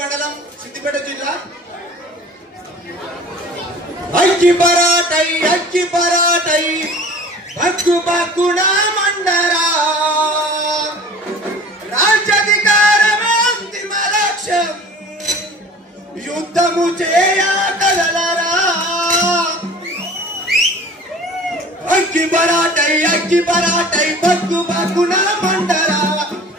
మండలం సిద్దిపేట జిల్లా. అక్కి పరాటై బక్కు బక్కున మండరా రాజ్యాధికారమే అంతిమ లక్ష్యం యుద్ధము చేయ కదలరా. అక్కి పరాటై బక్కు బక్కున మండరా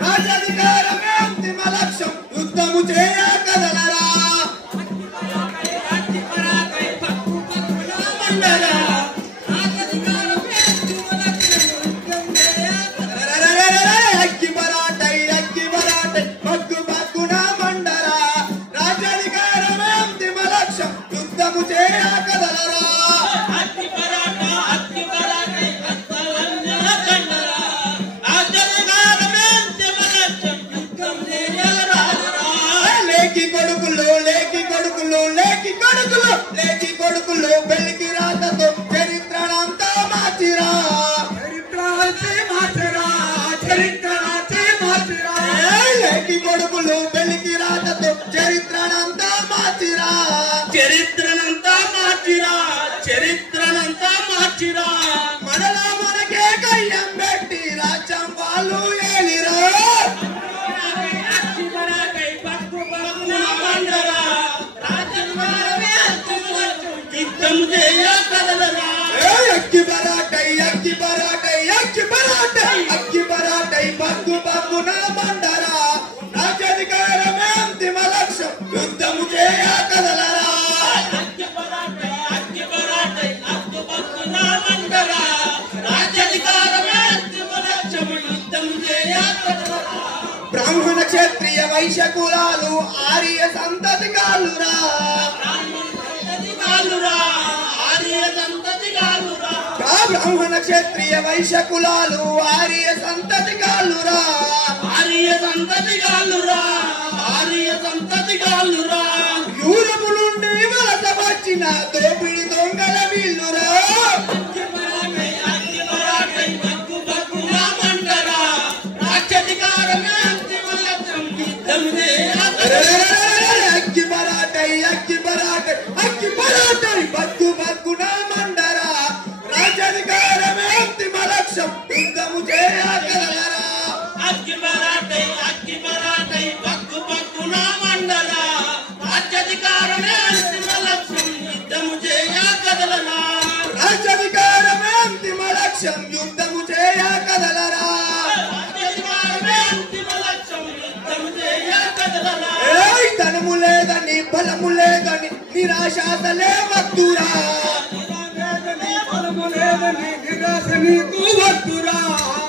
రాజ్యాధికారమే అంతిమ లక్ష్యం యుద్ధము చేయ కదలరా. లేకి కొడుకులు పెళ్లికి రాతతో చరిత్రనంతా మార్చిరా. లేకి కొడుకులు పెళ్లికి రాతతో చరిత్రనంతా మార్చిరా. మనలో మనకే కయ్యం పెట్టి రాజ్యం వాళ్ళు ఏలిరా. అక్కి పరాటై బక్కు బక్కున మండరా రాజ్యాధికారమే అంతిమ లక్ష్యం యుద్ధము చేయ కదలరా. బ్రాహ్మణ క్షత్రియ వైశ్య కులాలు ఆర్య సంతతి కాలురా. బ్రాహ్మణ క్షత్రియ వైశ్య కులాలు ఆర్య సంతతి కాలురా. యూరపు నుండి వలస వచ్చిన దోపిడి దొంగల వీళ్ళురా. అక్కి పరాటై బక్కు బక్కున మండరా రాజ్యాధికారమే అంతిమ లక్ష్యం యుద్ధము చేయ కదలరా. అక్కి పరాటై బక్కు బక్కున మండరా రాజ్యాధికారమే అంతిమ లక్ష్యం యుద్ధము చేయ కదలరా. రాజ్యాధికారమే అంతిమ లక్ష్యం యుద్ధము చేయ కదలరా. ధనము లేదని బలము లేదని నిరాశాసలే వద్దురా.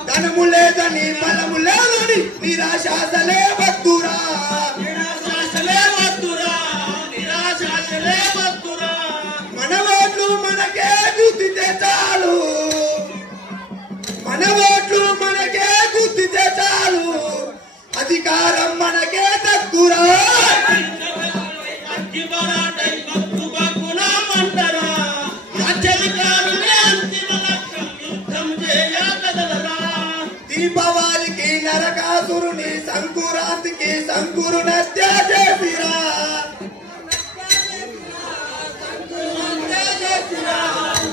ధనము లేదని బలము లేదని నిరాశాసలే వద్దురా. మన ఓట్లు మనకే గుర్తితే చాలు. అధికారం మనకే దక్కురా. దీపావళికి నరకాసురుని సంకురాంతికి సంకురునత్య చేసిరా.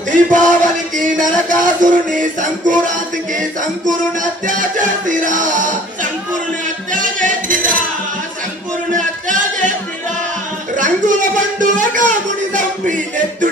దీపావళికి నరకాసురుని సంకురాంతికి సంకురునత్య చేసిరా. రంగుల బండు కాముని తంపి నెత్తు